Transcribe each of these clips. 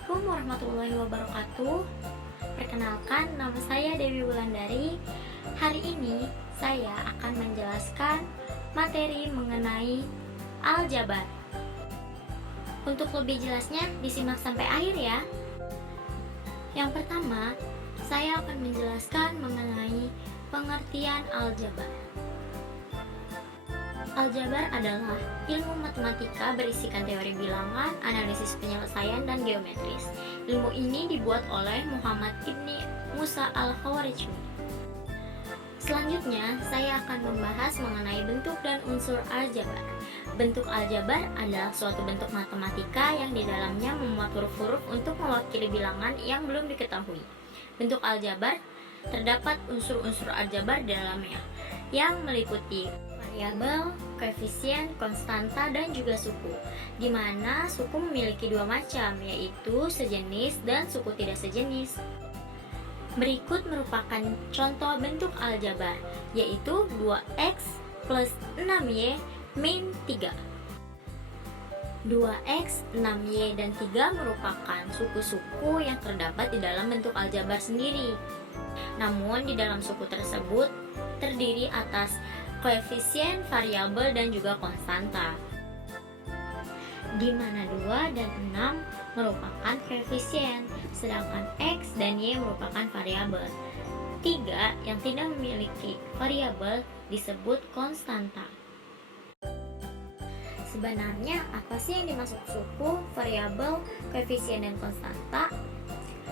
Assalamualaikum warahmatullahi wabarakatuh. Perkenalkan, nama saya Dewi Wulandari. Hari ini saya akan menjelaskan materi mengenai aljabar. Untuk lebih jelasnya, disimak sampai akhir ya. Yang pertama, saya akan menjelaskan mengenai pengertian aljabar. Aljabar adalah ilmu matematika berisikan teori bilangan, analisis penyelesaian, dan geometris. Ilmu ini dibuat oleh Muhammad Ibni Musa al-Khawarizmi. Selanjutnya, saya akan membahas mengenai bentuk dan unsur aljabar. Bentuk aljabar adalah suatu bentuk matematika yang di dalamnya memuat huruf-huruf untuk mewakili bilangan yang belum diketahui. Bentuk aljabar terdapat unsur-unsur aljabar di dalamnya, yang meliputi variabel, koefisien, konstanta, dan juga suku, di mana suku memiliki dua macam, yaitu sejenis dan suku tidak sejenis. Berikut merupakan contoh bentuk aljabar, yaitu 2x plus 6y min 3. 2x, 6y, dan 3 merupakan suku-suku yang terdapat di dalam bentuk aljabar sendiri. Namun di dalam suku tersebut terdiri atas koefisien, variabel, dan juga konstanta, di mana 2 dan 6 merupakan koefisien, sedangkan x dan y merupakan variabel. 3 yang tidak memiliki variabel disebut konstanta. Sebenarnya apa sih yang dimaksud suku, variabel, koefisien, dan konstanta?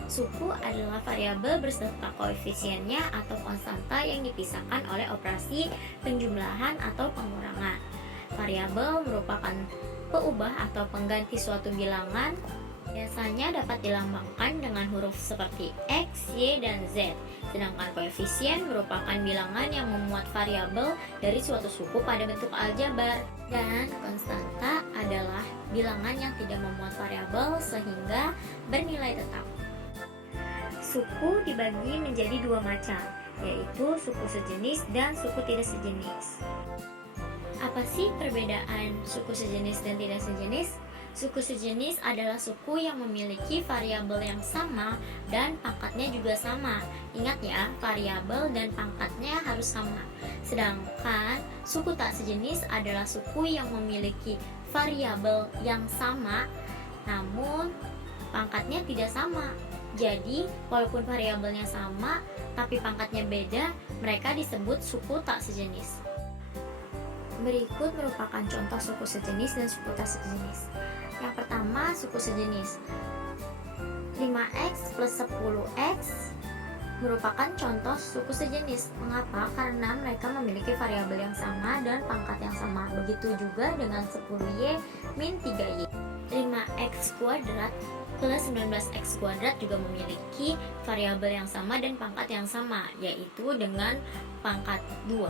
Suku adalah variabel berserta koefisiennya atau konstanta yang dipisahkan oleh operasi penjumlahan atau pengurangan. Variabel merupakan peubah atau pengganti suatu bilangan, biasanya dapat dilambangkan dengan huruf seperti X, Y, dan Z. Sedangkan koefisien merupakan bilangan yang memuat variabel dari suatu suku pada bentuk aljabar. Dan konstanta adalah bilangan yang tidak memuat variabel sehingga bernilai tetap. Suku dibagi menjadi dua macam, yaitu suku sejenis dan suku tidak sejenis. Apa sih perbedaan suku sejenis dan tidak sejenis? Suku sejenis adalah suku yang memiliki variabel yang sama dan pangkatnya juga sama. Ingat ya, variabel dan pangkatnya harus sama. Sedangkan suku tak sejenis adalah suku yang memiliki variabel yang sama, namun pangkatnya tidak sama. Jadi, walaupun variabelnya sama, tapi pangkatnya beda, mereka disebut suku tak sejenis. Berikut merupakan contoh suku sejenis dan suku tak sejenis. Yang pertama, suku sejenis. 5x plus 10x merupakan contoh suku sejenis. Mengapa? Karena mereka memiliki variabel yang sama dan pangkat yang sama. Begitu juga dengan 10y min 3y. 5x kuadrat plus 19x kuadrat juga memiliki variabel yang sama dan pangkat yang sama, yaitu dengan pangkat 2.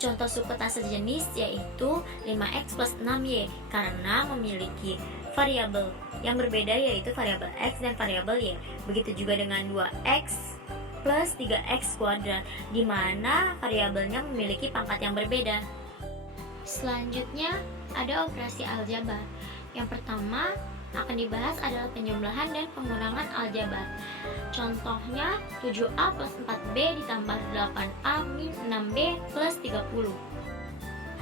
Contoh suku tak sejenis yaitu 5x plus 6y karena memiliki variabel yang berbeda, yaitu variabel x dan variabel y. Begitu juga dengan 2x plus 3x kuadrat, di mana variabelnya memiliki pangkat yang berbeda. Selanjutnya ada operasi aljabar. Yang pertama akan dibahas adalah penjumlahan dan pengurangan aljabar. Contohnya 7a plus 4b ditambah 8a min 6b plus 30.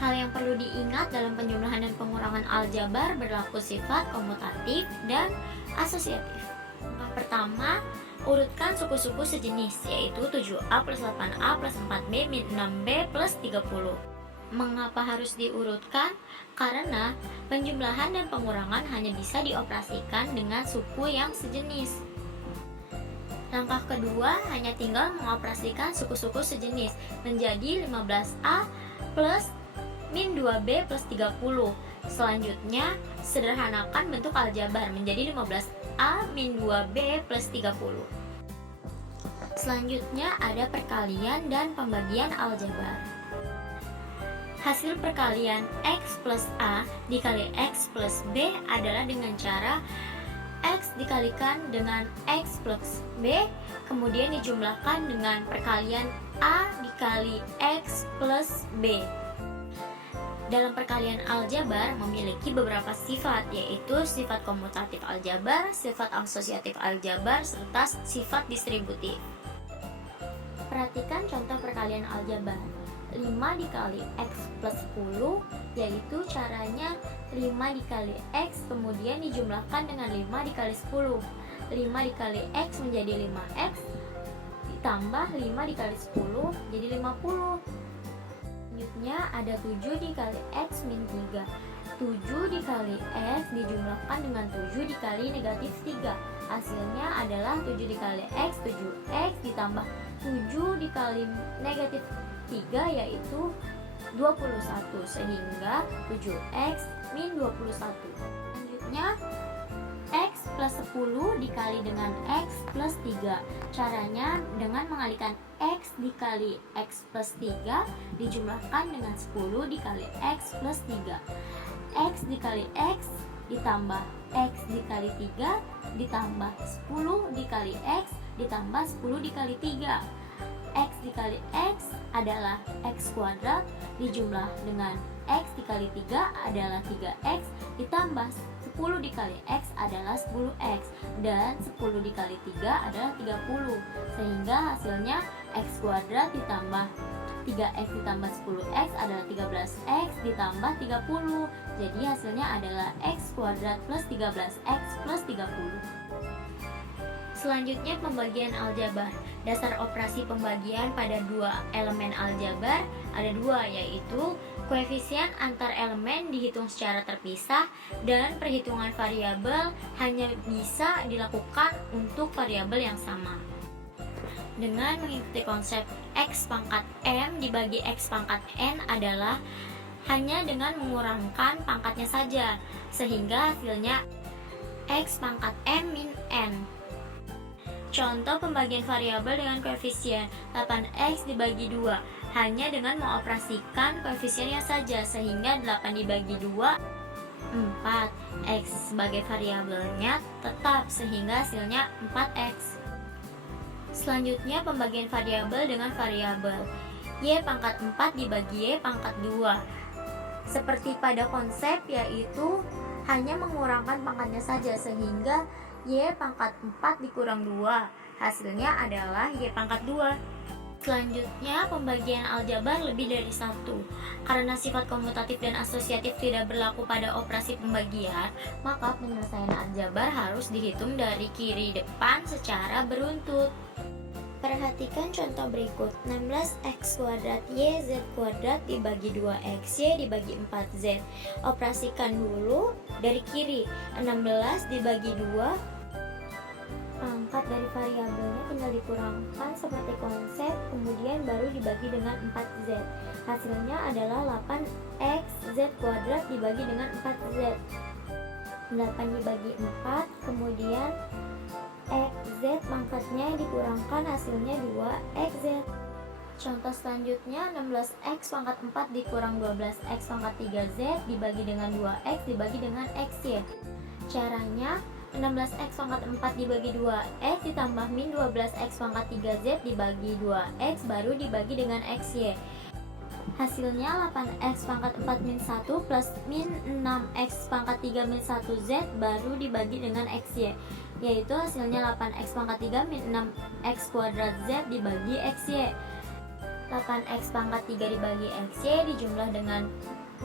Hal yang perlu diingat dalam penjumlahan dan pengurangan aljabar berlaku sifat komutatif dan asosiatif. Langkah pertama, urutkan suku-suku sejenis, yaitu 7a plus 8a plus 4b min 6b plus 30. Mengapa harus diurutkan? Karena penjumlahan dan pengurangan hanya bisa dioperasikan dengan suku yang sejenis. Langkah kedua hanya tinggal mengoperasikan suku-suku sejenis menjadi 15a plus min 2b plus 30. Selanjutnya, sederhanakan bentuk aljabar menjadi 15a min 2b plus 30. Selanjutnya ada perkalian dan pembagian aljabar. Hasil perkalian x plus a dikali x plus b adalah dengan cara x dikalikan dengan x plus b, kemudian dijumlahkan dengan perkalian a dikali x plus b. dalam perkalian aljabar memiliki beberapa sifat, yaitu sifat komutatif aljabar, sifat asosiatif aljabar, serta sifat distributif. Perhatikan contoh perkalian aljabar. 5 dikali X plus 10, yaitu caranya 5 dikali X kemudian dijumlahkan dengan 5 dikali 10. 5 dikali X menjadi 5X, ditambah 5 dikali 10 jadi 50. Selanjutnya ada 7 dikali X min 3. 7 dikali X dijumlahkan dengan 7 dikali negatif 3. Hasilnya adalah 7 dikali X, 7X ditambah 7 dikali negatif 3 yaitu 21, sehingga 7X min 21. Selanjutnya X plus 10 dikali dengan X plus 3. Caranya dengan mengalihkan X dikali X plus 3 dijumlahkan dengan 10 dikali X plus 3. X dikali X ditambah X dikali 3 ditambah 10 dikali X ditambah 10 dikali 3. X dikali X adalah X kuadrat dijumlah dengan X dikali 3 adalah 3X ditambah 10 dikali X adalah 10X dan 10 dikali 3 adalah 30, sehingga hasilnya X kuadrat ditambah 3X ditambah 10X adalah 13X ditambah 30. Jadi hasilnya adalah X kuadrat plus 13X plus 30. Selanjutnya pembagian aljabar. Dasar operasi pembagian pada dua elemen aljabar ada dua, yaitu koefisien antar elemen dihitung secara terpisah dan perhitungan variabel hanya bisa dilakukan untuk variabel yang sama. Dengan mengikuti konsep X pangkat M dibagi X pangkat N adalah hanya dengan mengurangkan pangkatnya saja, sehingga hasilnya X pangkat M min N. Contoh pembagian variabel dengan koefisien 8X dibagi 2 hanya dengan mengoperasikan koefisiennya saja, sehingga 8 dibagi 2 4. X sebagai variabelnya tetap, sehingga hasilnya 4X. Selanjutnya pembagian variabel dengan variabel Y pangkat 4 dibagi Y pangkat 2. Seperti pada konsep, yaitu hanya mengurangkan pangkatnya saja, sehingga Y pangkat 4 dikurang 2, hasilnya adalah Y pangkat 2. Selanjutnya pembagian aljabar lebih dari satu. Karena sifat komutatif dan asosiatif tidak berlaku pada operasi pembagian, maka penyelesaian aljabar harus dihitung dari kiri depan secara beruntut. Perhatikan contoh berikut. 16x kuadrat YZ kuadrat dibagi 2xy dibagi 4z. Operasikan dulu dari kiri. 16 dibagi 2, pangkat dari variabelnya tinggal dikurangkan seperti konsep, kemudian baru dibagi dengan 4z. Hasilnya adalah 8xz kuadrat dibagi dengan 4z. 8 dibagi 4, kemudian xz pangkatnya dikurangkan, hasilnya 2xz. Contoh selanjutnya, 16x pangkat 4 dikurang 12x pangkat 3z dibagi dengan 2x dibagi dengan xy. Caranya 16x pangkat 4 dibagi 2x ditambah min 12x pangkat 3z dibagi 2x baru dibagi dengan xy. Hasilnya 8x pangkat 4 min 1 plus min 6x pangkat 3 min 1z baru dibagi dengan xy, yaitu hasilnya 8x pangkat 3 min 6x kuadrat z dibagi xy. 8x pangkat 3 dibagi xy dijumlah dengan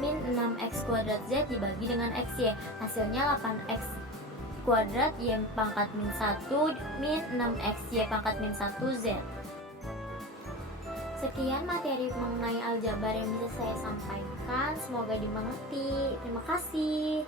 min 6x kuadrat z dibagi dengan xy. Hasilnya 8x kuadrat y pangkat min 1 min 6x y pangkat min 1 z. Sekian materi mengenai aljabar yang bisa saya sampaikan. Semoga dimengerti. Terima kasih.